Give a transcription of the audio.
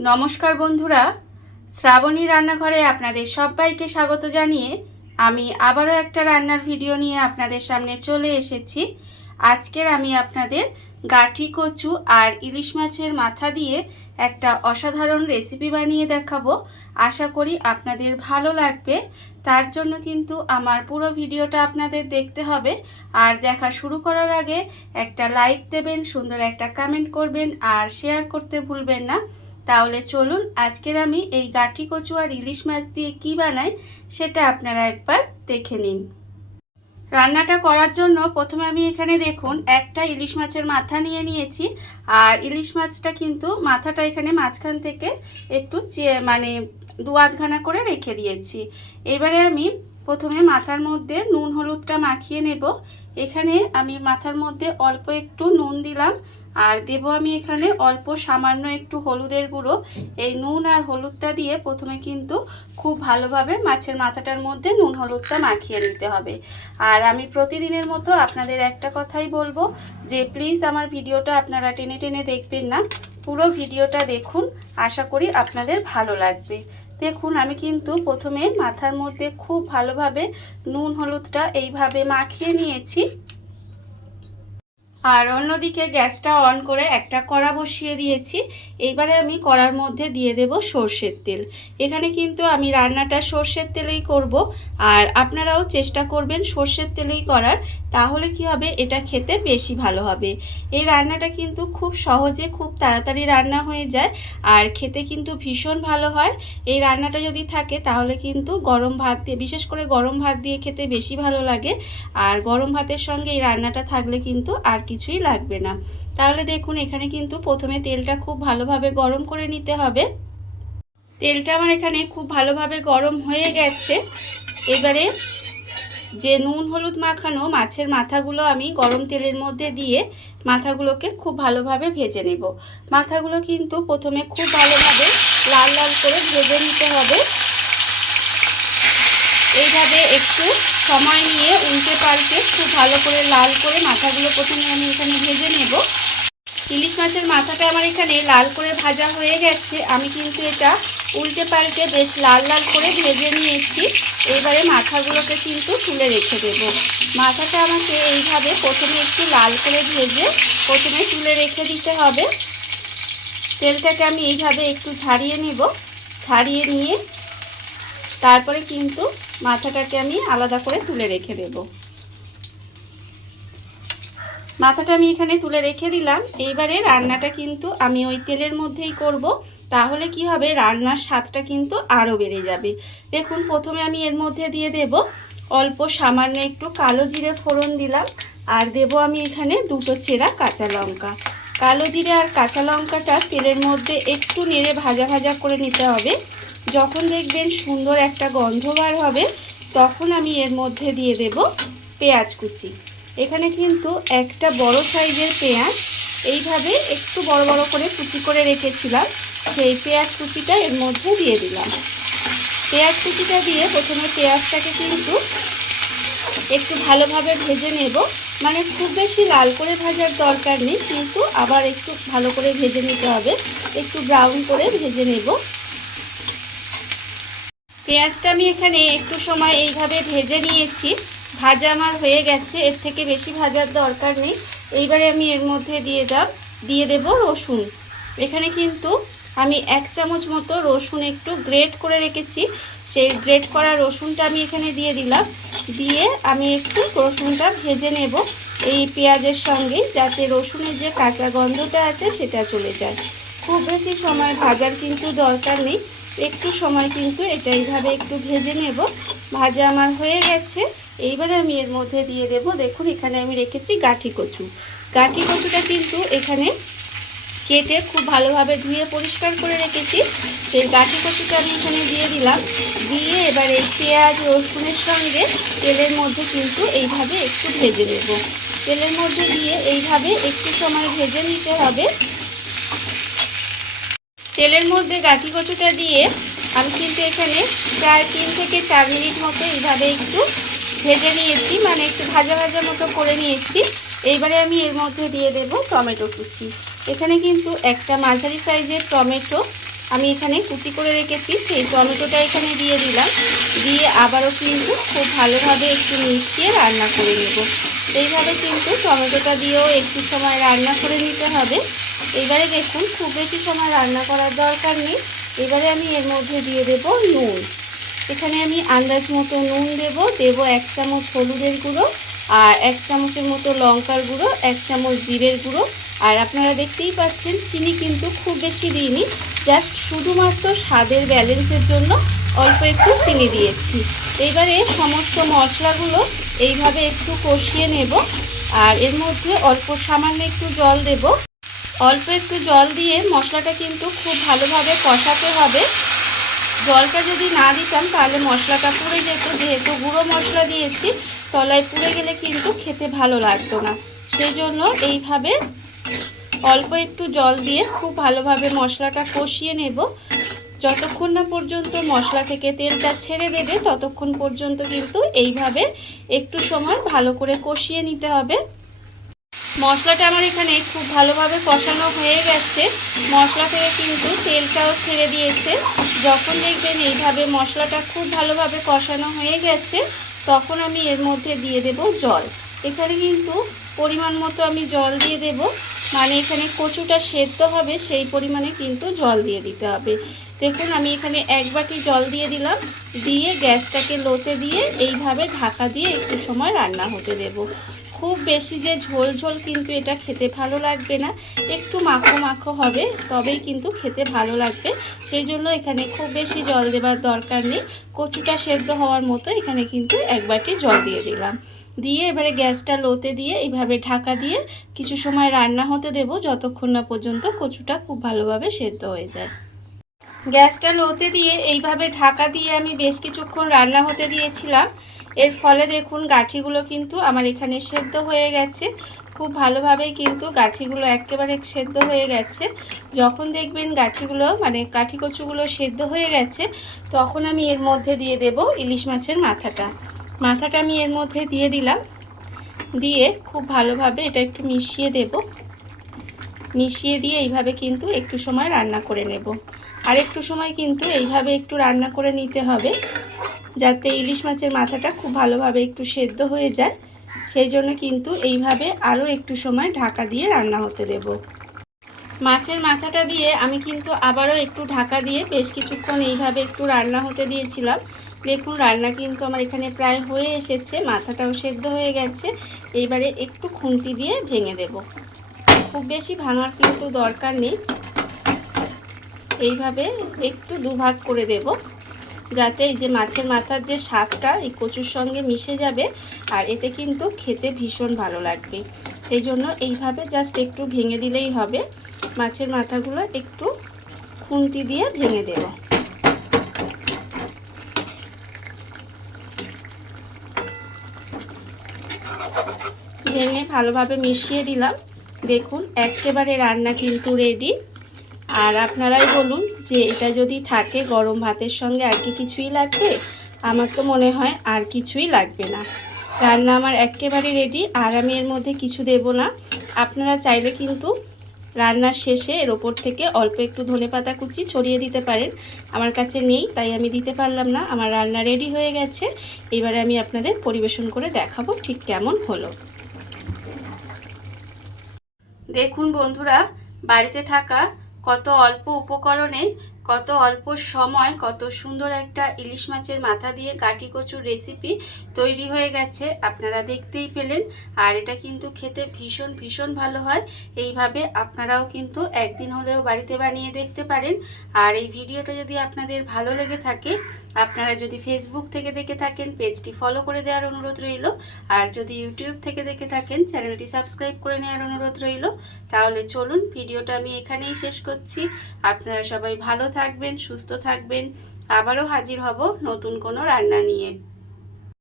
নমস্কার বন্ধুরা, শ্রাবণী রান্নাঘরে আপনাদের সবাইকে স্বাগত জানিয়ে আমি আবারও একটা রান্নার ভিডিও নিয়ে আপনাদের সামনে চলে এসেছি। আজকের আমি আপনাদের গাঠি কচু আর ইলিশ মাছের মাথা দিয়ে একটা অসাধারণ রেসিপি বানিয়ে দেখাবো। আশা করি আপনাদের ভালো লাগবে। তার জন্য কিন্তু আমার পুরো ভিডিওটা আপনাদের দেখতে হবে। আর দেখা শুরু করার আগে একটা লাইক দেবেন, সুন্দর একটা কমেন্ট করবেন আর শেয়ার করতে ভুলবেন না। তাহলে চলুন আজকের আমি এই গাঠি কচু আর ইলিশ মাছ দিয়ে কি বানাই সেটা আপনারা একবার দেখে নিন। রান্নাটা করার জন্য প্রথমে আমি এখানে দেখুন একটা ইলিশ মাছের মাথা নিয়ে নিয়েছি। আর ইলিশ মাছটা কিন্তু মাথাটা এখানে মাঝখান থেকে একটু দু আধখানা করে রেখে দিয়েছি। এবারে আমি প্রথমে মাথার মধ্যে নুন হলুদটা মাখিয়ে নেব। এখানে আমি মাথার মধ্যে অল্প একটু নুন দিলাম আর দেব আমি এখানে অল্প সামান্য একটু হলুদের গুঁড়ো। এই নুন আর হলুদটা দিয়ে প্রথমে কিন্তু খুব ভালোভাবে মাছের মাথাটার মধ্যে নুন হলুদটা মাখিয়ে নিতে হবে। আর আমি প্রতিদিনের মতো আপনাদের একটা কথাই বলবো যে প্লিজ আমার ভিডিওটা আপনারা টেনে টেনে দেখবেন না, পুরো ভিডিওটা দেখুন, আশা করি আপনাদের ভালো লাগবে। দেখুন আমি কিন্তু প্রথমে মাথার মধ্যে খুব ভালোভাবে নুন হলুদটা এইভাবে মাখিয়ে নিয়েছি। আর অন্যদিকে গ্যাসটা অন করে একটা কড়া বসিয়ে দিয়েছি। এইবারে আমি কড়ার মধ্যে দিয়ে দেব সর্ষের তেল। এখানে কিন্তু আমি রান্নাটা সর্ষের তেলেই করব, আর আপনারাও চেষ্টা করবেন সর্ষের তেলেই করার, তাহলে কি হবে, এটা খেতে বেশি ভালো হবে। এই রান্নাটা কিন্তু খুব সহজে খুব তাড়াতাড়ি রান্না হয়ে যায় আর খেতে কিন্তু ভীষণ ভালো হয়। এই রান্নাটা যদি থাকে তাহলে কিন্তু গরম ভাত দিয়ে, বিশেষ করে গরম ভাত দিয়ে খেতে বেশি ভালো লাগে। আর গরম ভাতের সঙ্গে এই রান্নাটা থাকলে কিন্তু আর কিছুই লাগবে না। তাহলে দেখুন এখানে কিন্তু প্রথমে তেলটা খুব ভালোভাবে গরম করে নিতে হবে। তেলটা আমার এখানে খুব ভালোভাবে গরম হয়ে গেছে। এবারে যে নুন হলুদ মাখানো মাছের মাথাগুলো আমি গরম তেলের মধ্যে দিয়ে মাথাগুলোকে খুব ভালোভাবে ভেজে নেব। মাথাগুলো কিন্তু প্রথমে খুব ভালোভাবে লাল লাল করে ভেজে নিতে হবে। এইভাবে একটু সময় নিয়ে উল্টে পাল্টে খুব ভালো করে লাল করে মাথাগুলো প্রথমে আমি এখানে ভেজে নেব। ইলিশ মাছের মাথাটা আমার এখানে লাল করে ভাজা হয়ে গেছে। আমি কিন্তু এটা উল্টে পাল্টে বেশ লাল লাল করে ভেজে নিয়েছি। এবারে মাথাগুলোকে কিন্তু তুলে রেখে দেব। মাথাটা আমাকে এইভাবে প্রথমে একটু লাল করে ভেজে প্রথমে তুলে রেখে দিতে হবে। তেলটাকে আমি এইভাবে একটু ছাড়িয়ে নেব। ছাড়িয়ে নিয়ে তারপরে কিন্তু মাথাটাকে আমি আলাদা করে তুলে রেখে দেব। মাথাটা আমি এখানে তুলে রেখে দিলাম। এইবারে রান্নাটা কিন্তু আমি ওই তেলের মধ্যেই করব, তাহলে কি হবে, রান্নার স্বাদটা কিন্তু আরও বেড়ে যাবে। দেখুন প্রথমে আমি এর মধ্যে দিয়ে দেব অল্প সামান্য একটু কালো জিরে ফোড়ন দিলাম। আর দেব আমি এখানে দুটো চেরা কাঁচা লঙ্কা। কালো জিরে আর কাঁচা লঙ্কাটা তেলের মধ্যে একটু নেড়ে ভাজা ভাজা করে নিতে হবে। যখন দেখবেন সুন্দর একটা গন্ধ বার হবে তখন আমি এর মধ্যে দিয়ে দেব পেঁয়াজ কুচি। এখানে কিন্তু একটা বড় সাইজের পেঁয়াজ এইভাবে একটু বড় বড় করে কুচি করে রেখেছিলাম, সেই পেঁয়াজ কুচিটা এর মধ্যে দিয়ে দিলাম। পেঁয়াজ কুচিটা দিয়ে প্রথমে পেঁয়াজটাকে কিন্তু একটু ভালোভাবে ভেজে নেব। মানে খুব বেশি লাল করে ভাজার দরকার নেই, কিন্তু আবার একটু ভালো করে ভেজে নিতে হবে, একটু ব্রাউন করে ভেজে নেব। পেঁয়াজটা আমি এখানে একটু সময় এইভাবে ভেজে নিয়েছি। ভাজা আমার হয়ে গেছে, এর থেকে বেশি ভাজার দরকার নেই। এইবারে আমি এর মধ্যে দিয়ে দেব রসুন। এখানে কিন্তু আমি 1 চামচ মতো রসুন একটু গ্রেট করে রেখেছি, সেই গ্রেট করা রসুনটা আমি এখানে দিয়ে দিলাম। দিয়ে আমি একটু রসুনটা ভেজে নেব এই পেঁয়াজের সঙ্গে, যাতে রসুনের যে কাঁচা গন্ধটা আছে সেটা চলে যায়। খুব বেশি সময় ভাজার কিন্তু দরকার নেই, একটু সময় কিন্তু এটা এইভাবে একটু ভেজে নেব। ভাজা আমার হয়ে গেছে। এইবারে আমি এর মধ্যে দিয়ে দেব, দেখুন এখানে আমি রেখেছি গাঠি কচু। গাঠি কচুটা কিন্তু এখানে কেটে খুব ভালোভাবে ধুয়ে পরিষ্কার করে রেখেছি। সেই গাঠি কচুটা আমি এখানে দিয়ে দিলাম। দিয়ে এবার এই পেঁয়াজ রসুনের সঙ্গে তেলের মধ্যে কিন্তু এইভাবে একটু ভেজে নেব। তেলের মধ্যে দিয়ে এইভাবে একটু সময় ভেজে নিতে হবে। তেলের মধ্যে গাঠি কচুটা দিয়ে আমি কিন্তু এখানে প্রায় 3 থেকে 4 মিনিট মতো এইভাবে একটু ভেজে নিয়েছি, মানে একটু ভাজা ভাজা মতো করে নিয়েছি। এইবারে আমি এর মধ্যে দিয়ে দেব টমেটো কুচি। এখানে কিন্তু একটা মাঝারি সাইজের টমেটো আমি এখানে কুচি করে রেখেছি সেই টমেটোটা এখানে দিয়ে দিলাম। দিয়ে আবারও কিন্তু খুব ভালোভাবে একটু মিশিয়ে রান্না করে নেব। এইভাবে কিন্তু টমেটোটা দিয়েও একটু সময় রান্না করে নিতে হবে। এবারে দেখুন খুব বেশি সময় রান্না করার দরকার নেই। এবারে আমি এর মধ্যে দিয়ে দেব নুন। এখানে আমি আন্দাজ মতো নুন দেব 1 চামচ হলুদের গুঁড়ো, আর 1 চামচের মতো লঙ্কার গুঁড়ো, 1 চামচ জিরের গুঁড়ো। আর আপনারা দেখতেই পাচ্ছেন চিনি কিন্তু খুব বেশি দিইনি, জাস্ট শুধুমাত্র স্বাদের ব্যালেন্সের জন্য অল্প একটু চিনি দিয়েছি। এবারে সমস্ত মশলাগুলো এইভাবে একটু কষিয়ে নেব। আর এর মধ্যে অল্প সামান্য একটু জল দেব। অল্প একটু জল দিয়ে মশলাটা কিন্তু খুব ভালোভাবে কষাতে হবে। জলটা যদি না দিতাম তাহলে মশলাটা পুড়ে যেত, যেহেতু গুঁড়ো মশলা দিয়েছি তলায় পুড়ে গেলে কিন্তু খেতে ভালো লাগতো না। সেই জন্য এইভাবে অল্প একটু জল দিয়ে খুব ভালোভাবে মশলাটা কষিয়ে নেব। যতক্ষণ না পর্যন্ত মশলা থেকে তেলটা ছেড়ে দেবে ততক্ষণ পর্যন্ত কিন্তু এইভাবে একটু সময় ভালো করে কষিয়ে নিতে হবে। মশলাটা আমার এখানে খুব ভালোভাবে কষানো হয়ে গেছে। মশলা থেকে কিন্তু তেলটাও ছেড়ে দিয়েছে। যখন দেখবেন এইভাবে মশলাটা খুব ভালোভাবে কষানো হয়ে গেছে তখন আমি এর মধ্যে দিয়ে দেব জল। এখানে কিন্তু পরিমাণ মতো আমি জল দিয়ে দেব, মানে এখানে কচুটা সেদ্ধ হবে সেই পরিমাণে কিন্তু জল দিয়ে দিতে হবে। দেখুন আমি এখানে 1 বাটি জল দিয়ে দিলাম। দিয়ে গ্যাসটাকে লোতে দিয়ে এইভাবে ঢাকা দিয়ে একটু সময় রান্না হতে দেব। খুব বেশি যে ঝোল ঝোল কিন্তু এটা খেতে ভালো লাগবে না, একটু মাখো মাখো হবে, তবেই কিন্তু খেতে ভালো লাগবে। সেই জন্য এখানে খুব বেশি জল দেবার দরকার নেই। কচুটা সেদ্ধ হওয়ার মতো এখানে কিন্তু 1 বাটি জল দিয়ে দিলাম। দিয়ে এবারে গ্যাসটা লোতে দিয়ে এইভাবে ঢাকা দিয়ে কিছু সময় রান্না হতে দেব, যতক্ষণ না পর্যন্ত কচুটা খুব ভালোভাবে সেদ্ধ হয়ে যায়। গ্যাসটা লোতে দিয়ে এইভাবে ঢাকা দিয়ে আমি বেশ কিছুক্ষণ রান্না হতে দিয়েছিলাম। এর ফলে দেখুন গাঁঠিগুলো কিন্তু আমার এখানে সেদ্ধ হয়ে গেছে। খুব ভালোভাবেই কিন্তু গাঁঠিগুলো একেবারে সেদ্ধ হয়ে গেছে। যখন দেখবেন গাঁঠিগুলো মানে কাঠি কচুগুলো সেদ্ধ হয়ে গেছে তখন আমি এর মধ্যে দিয়ে দেব ইলিশ মাছের মাথাটা। মাথাটা আমি এর মধ্যে দিয়ে দিলাম। দিয়ে খুব ভালোভাবে এটা একটু মিশিয়ে দেব। মিশিয়ে দিয়ে এইভাবে কিন্তু একটু সময় রান্না করে নেব। আর একটু সময় কিন্তু এইভাবে একটু রান্না করে নিতে হবে, যাতে ইলিশ মাছের মাথাটা খুব ভালোভাবে একটু সেদ্ধ হয়ে যায়। সেই জন্য কিন্তু এইভাবে আরও একটু সময় ঢাকা দিয়ে রান্না হতে দেব। মাছের মাথাটা দিয়ে আমি কিন্তু আবারও একটু ঢাকা দিয়ে বেশ কিছুক্ষণ এইভাবে একটু রান্না হতে দিয়েছিলাম। দেখুন রান্না কিন্তু আমার এখানে প্রায় হয়ে এসেছে, মাথাটাও সেদ্ধ হয়ে গেছে। এইবারে একটু খুন্তি দিয়ে ভেঙে দেব। খুব বেশি ভাঙার কিন্তু দরকার নেই। এইভাবে একটু দুভাগ করে দেব, যাতে এই যে মাছের মাথার যে স্বাদটা এই কচুর সঙ্গে মিশে যাবে, আর এতে কিন্তু খেতে ভীষণ ভালো লাগবে। সেই জন্য এইভাবে জাস্ট একটু ভেঙে দিলেই হবে। মাছের মাথাগুলো একটু খুন্তি দিয়ে ভেঙে দেব। ভেঙে ভালোভাবে মিশিয়ে দিলাম। দেখুন একেবারে রান্না কিন্তু রেডি। আর আপনারাই বলুন যে এটা যদি থাকে গরম ভাতের সঙ্গে আর কি কিছুই লাগবে? আমার তো মনে হয় আর কিছুই লাগবে না। রান্না আমার একেবারে রেডি। আর আমি এর মধ্যে কিছু দেব না। আপনারা চাইলে কিন্তু রান্নার শেষে এর ওপর থেকে অল্প একটু ধনেপাতা কুচি ছড়িয়ে দিতে পারেন। আমার কাছে নেই তাই আমি দিতে পারলাম না। আমার রান্না রেডি হয়ে গেছে। এবারে আমি আপনাদের পরিবেশন করে দেখাবো ঠিক কেমন হলো। দেখুন বন্ধুরা, বাড়িতে থাকা কত অল্প উপকরণে কত অল্প সময় কত সুন্দর একটা ইলিশ মাছের মাথা দিয়ে কাঠি কচুর রেসিপি তৈরি হয়ে গেছে। আপনারা দেখতেই পেলেন। আর এটা কিন্তু খেতে ভীষণ ভীষণ ভালো হয়। এইভাবে আপনারাও কিন্তু একদিন হলেও বাড়িতে বানিয়ে দেখতে পারেন। আর এই ভিডিওটা যদি আপনাদের ভালো লেগে থাকে, আপনারা যদি ফেসবুক থেকে দেখে থাকেন পেজটি ফলো করে দেওয়ার অনুরোধ রইল। আর যদি ইউটিউব থেকে দেখে থাকেন চ্যানেলটি সাবস্ক্রাইব করে নেওয়ার অনুরোধ রইল। তাহলে চলুন ভিডিওটা আমি এখানেই শেষ করছি। আপনারা সবাই ভালো থাকবেন, সুস্থ থাকবেন। আবারও হাজির হব নতুন কোনো রান্না নিয়ে।